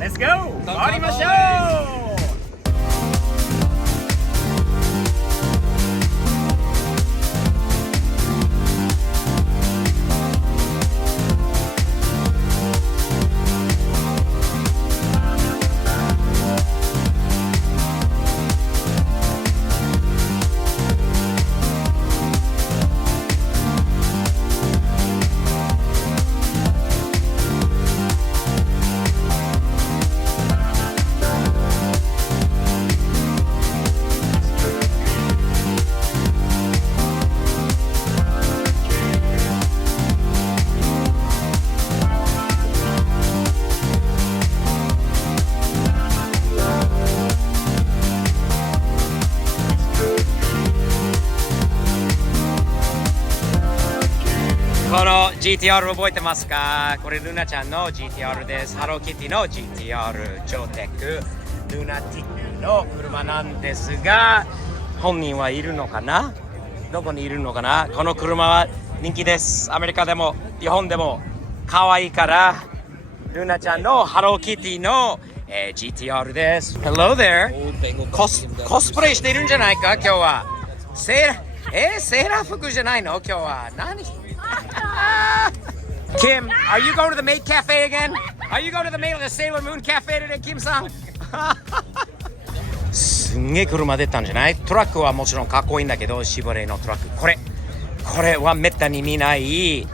Let's go! 回りましょう。この GTR 覚えてますか？これルナちゃんの GTR です。ハローキティの GTR ジョーテックルナティックの車なんですが、本人はいるのかな？どこにいるのかな？この車は人気です。アメリカでも日本でも可愛いからルナちゃんのハローキティの、GTR です。Hello there。コスプレしているんじゃないか今日は。セーラー服じゃないの今日は。何Kim, are you going to the Maid Cafe again? Are you going to the Maid, the Sailor Moon Cafe today, Kim さんすんげえ車出たんじゃない？トラックはもちろんかっこいいんだけど、シボレーのトラック。これはめったに見ない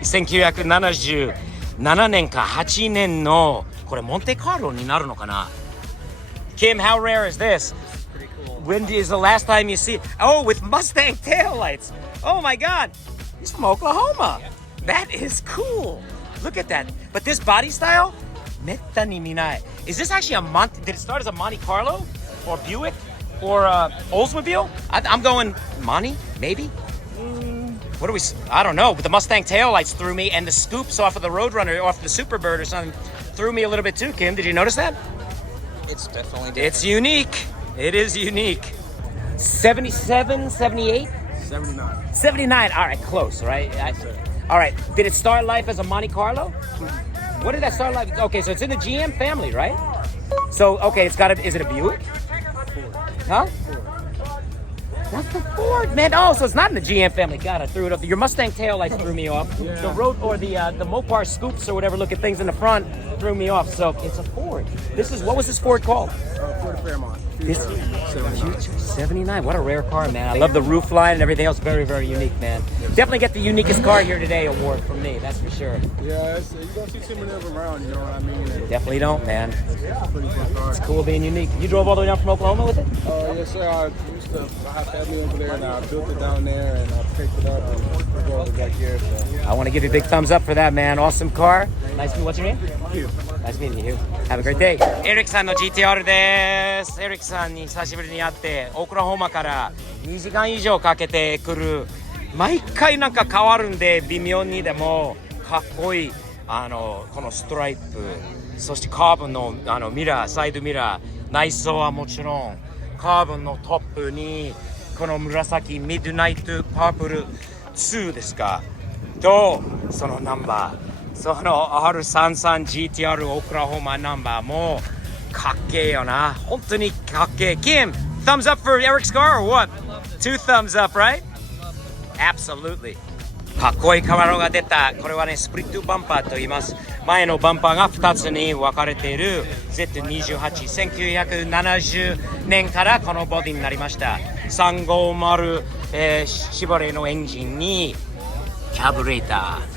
1977年か8年の、これモンテカーロになるのかな？ Kim, how rare is this? When is the last time you see? Oh, with Mustang taillights. Oh my God. He's from Oklahoma. That is cool. Look at that. But this body style, めったに見ない. Is this actually did it start as a Monte Carlo or Buick or Oldsmobile? I'm going Monte, maybe. What do we? I don't know. But the Mustang taillights threw me, and the scoops off of the Roadrunner, off the Superbird or something, threw me a little bit too. Kim, did you notice that? It's definitely different. It's unique. It is unique. 77, 78? 79. 79. All right, close, right? All right. Did it start life as a Monte Carlo? What did that start life? Okay, so it's in the GM family, right? So, okay, is it a Buick? Huh? That's the Ford, man. Oh, so it's not in the GM family. God, I threw it up. Your Mustang taillights threw me off. Yeah. The road or the Mopar scoops or whatever looking things in the front threw me off. So it's a Ford. What was this Ford called? Ford Fairmont. This Future 79. What a rare car, man. I love the roof line and everything else. Very, very unique, man. Definitely get the uniquest car here today award from me. That's for sure. Yeah, you don't see too many of them around, you know what I mean? Definitely don't, man. It's a pretty good car. It's cool being unique. You drove all the way down from Oklahoma with it? Yes, sir. I have family over there, and I built it down there, and I picked it up and drove it back here. So. I want to give you a big thumbs up for that, man. Awesome car. Nice to meet you. What's your name? Hugh. Nice meeting you. Have a great day. エリックさんの GTR です。エリックさんに久しぶりに会って、オクラホマから2時間以上かけてくる。毎回なんか変わるんで、微妙にでもかっこいいこのストライプ、そしてカーボンのミラー、サイドミラー、内装はもちろん、カーボンのトップにこの紫ミッドナイトパープル2ですか。とそのナンバー。その R33GTR オクラホマナンバーもかっけえよな。本当にかっけえ。Kim, thumbs up for Eric's car or what? 2 thumbs up, right? Absolutely. かっこいいカマロが出た。これはね、スプリットバンパーと言います。前のバンパーが2つに分かれている Z28。1970年からこのボディになりました。350、シボレーのエンジンにキャブレーター。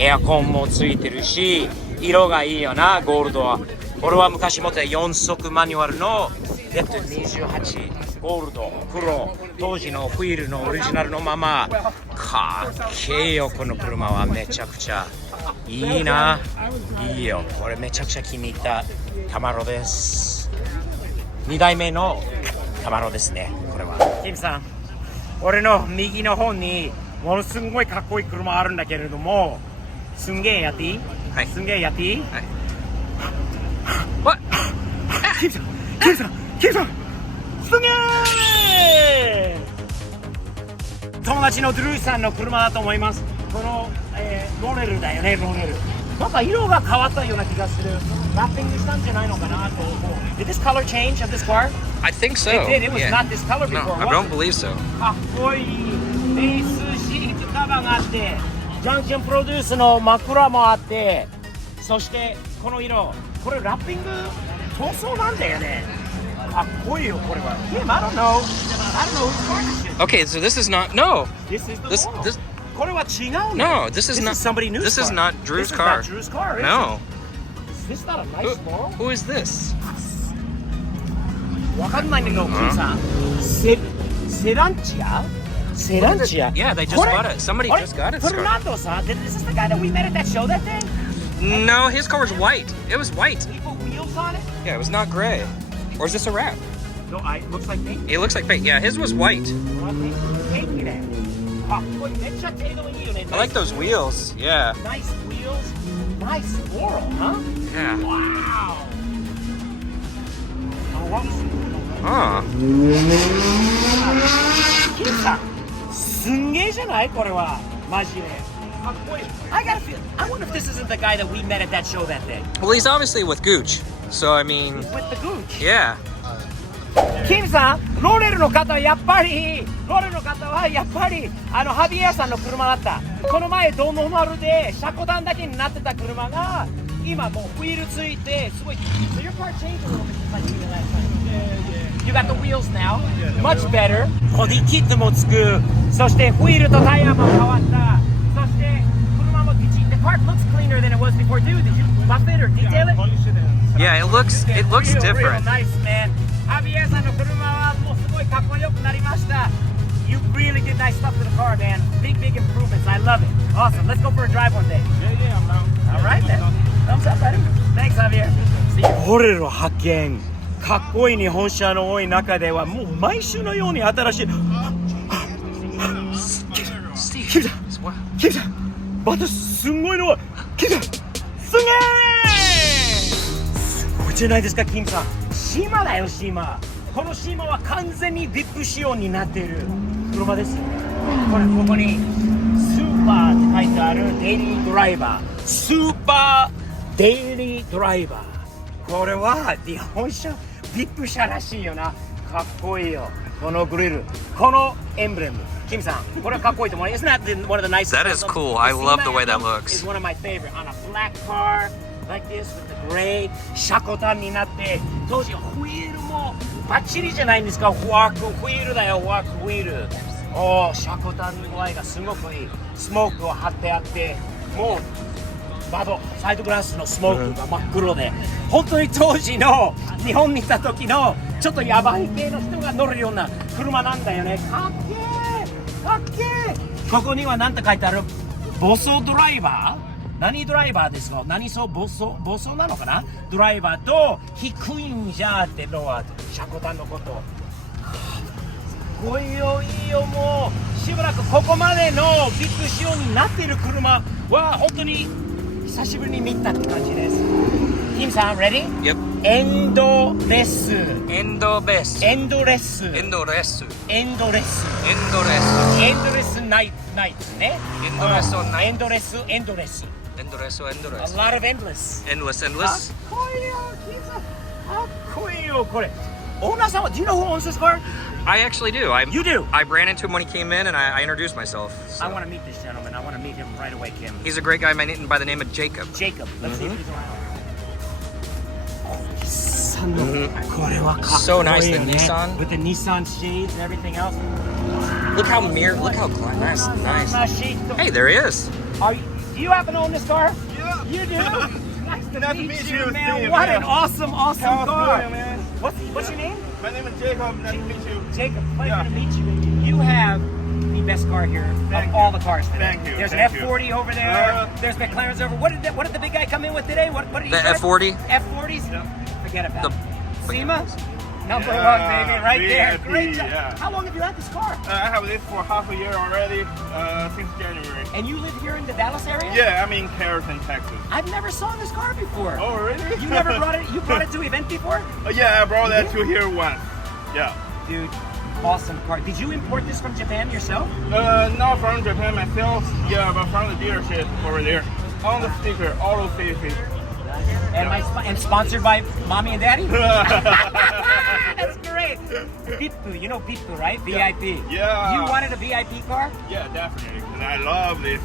エアコンもついてるし、色がいいよな、ゴールドは。これは昔持ってた4速マニュアルの Z28 ゴールド、黒、当時のフィールのオリジナルのまま。かっけえよ、この車はめちゃくちゃいいな。いいよ、これめちゃくちゃ気に入ったカマロです。2代目のカマロですね、これは。キムさん、俺の右の方にものすごいかっこいい車あるんだけれども、すんげえやっていい？はい。すんげえやっていい？はい。What？ キムさん、すげえ！友達のドゥルーさんの車だと思います。この、ロネルだよね、ロネル。なんか色が変わったような気がする。ラッピングしたんじゃないのかなと思う。Did this color change of this car? I think so. It did. It was yeah. not this color No, before. I was don't it? believe so. かっこいい。ベースシートカバーがあって、ジャンクションプロデュースの枕もあって、そしてこの色、これラッピング塗装なんだよね。かっこいいよこれは。Kim, I don't know. I don't know whose car this is. Okay, so this is not. No. This is the This- model. this- これは違うの。 No, this is This not. is somebody new's This is car. not Drew's This car. is not Drew's car. Is No. it? Is this not a Who, nice model? who is this? わかんないんだけど、Kim さん。セランチア Yeah, they just これ bought it. Somebody あれ just got it. フルランドさん Is this the guy that we met at that show that day? No, his car was white. It was white. He put wheels on it? Yeah, it was not gray. Or is this a wrap? No, it looks like pink. It looks like paint. Yeah, his was white. ピンクね。かっこいい。めっちゃ程度いいよね。I like those wheels. Yeah. Nice wheels. Nice floral, huh? Yeah. Wow. Huh. キムさん、すんげえじゃないこれは。マジで。かっこいい。I gotta feel. I wonder if this isn't the guy that we met at that show that day. Well, he's obviously with Gooch. So, I mean, With the gooch. yeah. キムさん、ローレルの方はやっぱり、ハビエさんの車だった。この前、ドノマルで車庫段だけになってた車が、今もうホイールついて、すごい。So your car changed a little bit since I seen it last time. You got the wheels now. Much better. ボディキットもつく。そしてホイールとタイヤも変わった。そして車もきちん。The car looks cleaner than it was before. Dude, did you buff it or detail it? Yeah, it looks Real different. nice, man. ハビエさんの車はもうすごいかっこよくなりました。You really did nice stuff to the car, man. Big improvements. I love it. Awesome. Let's go for a drive one day. Yeah, I'm out. All right, man. Thumbs up, buddy. Thanks, Javier. ホレロ発見。かっこいい日本車の多い中ではもう毎週のように新しい。キムさん、キムさん、またすんごいのは、キムさん、すげー！すごいじゃないですか、キムさん。シーマだよ、シーマ。このシーマは完全に VIP 仕様になっている車ですよね。これ、ここにスーパーって書いてあるデイリードライバー。スーパーデイリードライバー。これは日本車 VIP 車らしいよな。かっこいいよ。このグリル、このエンブレム。キムさん、これはかっこいいと思う。It's not one of the nicest. That is cool. I love the way that looks. It's one of my favorite. On a black car like this with the gray 車庫端になって、当時ホイールもバッチリじゃないんですか。ワークホイールだよ、ワークホイール。おお、車庫端の具合がすごくいい。スモークを貼ってあって、もう窓、サイドグラスのスモークが真っ黒で、本当に当時の日本にいた時のちょっとヤバい系の人が乗るような車なんだよね。かっけー、かっけー。ここには何て書いてある？ボソドライバー？何ドライバーですか？何そうボソなのかな？ドライバーと低いんじゃってのは車庫端のこと。いいよいいよ、もうしばらくここまでのビッグ仕様になっている車は本当に久しぶりに見たって感じです。キムさん、ready? Yep. エンドレス。エンドレス。エンドレス。エンドレス。エンドレス。エンドレス。エンドレスナイツね。エンドレスナイツ。エンドレス、エンドレス。エンドレス、エンドレ A ス。 lot of endless. Endless, かっ endless. こいいよ、キムさん。かっこいいよ、これ。オーナーさんは、Do you know who owns this car? I actually do. You do? I ran into him when he came in, and I introduced myself. So. I want to meet this gentleman. I want to meet him right away, Kim. He's a great guy by the name of Jacob. Jacob. Let's see if he's around. これはかっこいいよね。So nice, the Nissan. With the Nissan shades and everything else. Look how nice. Hey, there he is. Do you happen to own this car? Yeah. You do? Nice to Nice to meet meet you, you, man. Steve, What man. an awesome How's car. it going, man? What's your name? My name is Jacob. Nice to meet you. Jacob, pleasure Yeah. to meet you. You have the best car here Thank of you. all the cars today. Thank you, There's thank an you. F40 over there. Uh, There's McLaren's over. What did the big guy come in with today? What did he The drive? F40? F40s? Yeah. Forget about The- it. SEMA? Number Yeah, one, baby, right there. VIP, Great job. yeah. How long have you had this car? I have this for half a year already, since January. And you live here in the Dallas area? Yeah, I'm in Carrollton, Texas. I've never saw this car before. Oh, really? You never brought it? You brought it to event before? Yeah, I brought that to here once. Yeah. Dude, awesome car. Did you import this from Japan yourself? Not from Japan myself. Yeah, but from the dealership over there. On the sticker, auto safety. And sponsored by mommy and daddy? That's great. Bippu, you know Bippu, right? VIP. Yeah. You wanted a VIP car? Yeah, definitely. And I love this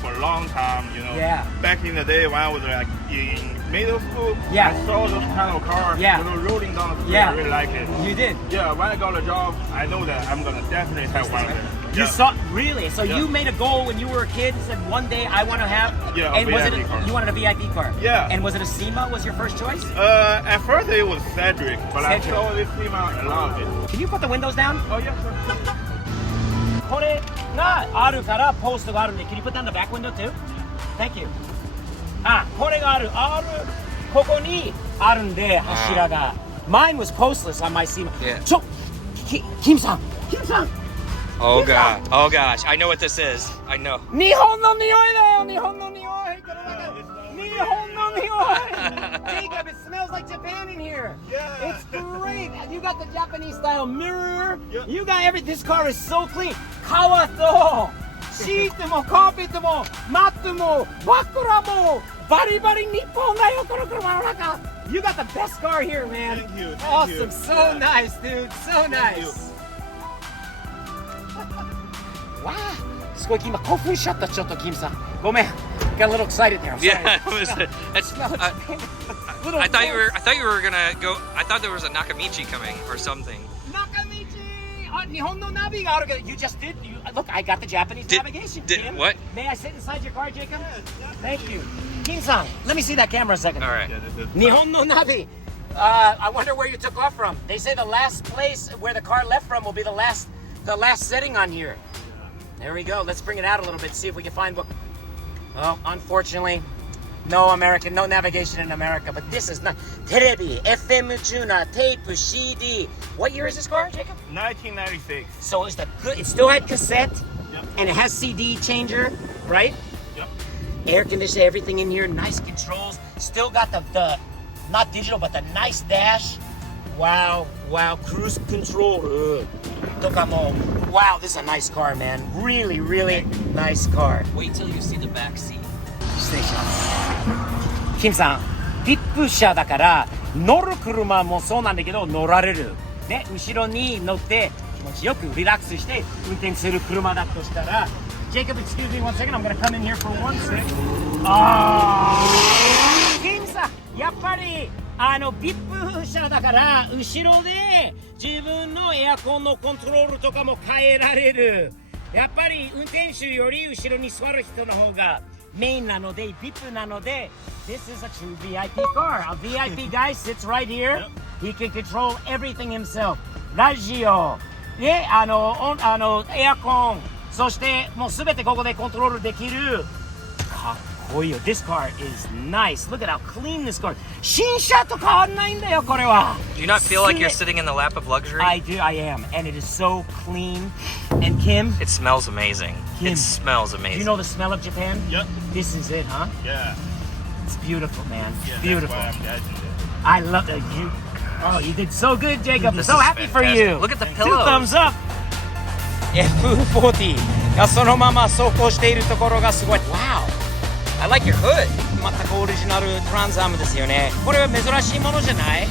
for a long time, you know. Yeah. Back in the day when I was like in middle school, Yeah. I saw those kind of cars, Yeah. you know, rolling down the street. Yeah. I really like it. You did. Yeah, when I got a job, I know that I'm gonna definitely have one of them. You Yeah. saw really? So Yeah. you made a goal when you were a kid and said one day I want to have. Yeah, a And was it VIP car. you wanted a VIP car? Yeah. And was it a SEMA? Was your first choice? At first it was Cedric, but I Cedric. saw this team out a lot of it. Can you put the windows down? Oh yeah, sure. これがあるからポストがあるんで Can you put down the back window too? Thank you. あ、これがあるここにあるんで柱が Mine was postless on my SEMA. Yeah. ちょKimさん Oh god. Oh gosh. I know what this is. I know. 日本の匂いだよ日本の匂いこの中日本の匂い Jacob, it smells like Japan in here. Yeah. It's great. You got the Japanese style mirror. Yep. You got everything. This car is so clean. 革とシートもカーペットもマットも枕もバリバリ日本だよこの車の中 You got the best car here, man. Thank you, thank Awesome. you. So Yeah. nice, dude. So nice. わあすごい今興奮しちゃったちょっとキムさんごめん Got a little excited there. I'm sorry. Yeah. It was, that's, Little I thought you were gonna go. I thought there was a Nakamichi coming or something. 中道あ日本のナビがあるけど You just did Look, I got the Japanese navigation, Kim. What? May I sit inside your car, Jacob? Thank you. Kim-san, let me see that camera a second. All right. Yeah, this is- 日本のナビ I wonder where you took off from. They say the last place where the car left from will be the last setting on here. There we go. Let's bring it out a little bit, see if we can find what. Oh, unfortunately, no navigation in America. But this is not. Terebi, FM tuner, tape, CD. What year is this car, Jacob? 1996. So it's it still had cassette, Yep. and it has CD changer, right? Yep. Air conditioning, everything in here, nice controls. Still got the not digital, but the nice dash. Wow, cruise control. Wow, this is a nice car, man. Really, really nice car. Wait till you see the back seat. 失礼しますキムさん VIP 車だから乗る車もそうなんだけど乗られるね後ろに乗って気持ちよくリラックスして運転する車だとしたら Jacob, excuse me one second. I'm gonna come in here for one sec. キムさんやっぱりVIP 車だから後ろで自分のエアコンのコントロールとかも変えられるやっぱり運転手より後ろに座る人の方がメインなので VIP なので This is a true VIP car. A VIP guy sits right here. He can control everything himself. ラジオでエアコンそしてもうすべてここでコントロールできるかっこいいよ This car is nice. Look at how clean this car. 新車と変わんないんだよこれは Do you not feel like you're sitting in the lap of luxury? I do, I am. And it is so clean. And Kim, It smells amazing. Kim. It smells do amazing. you know the smell of Japan? Yep. This is it, huh? Yeah. It's beautiful, man. Yeah, Beautiful. That's why I'm judging it. I love that. Oh, you did so good, Jacob. This So is happy for fantastic. you. Look at the Two pillows. thumbs up. F40 がそのまま走行しているところがすごい。Wow. I like your hood. 全くオリジナルトランスアームですよね。これは珍しいものじゃない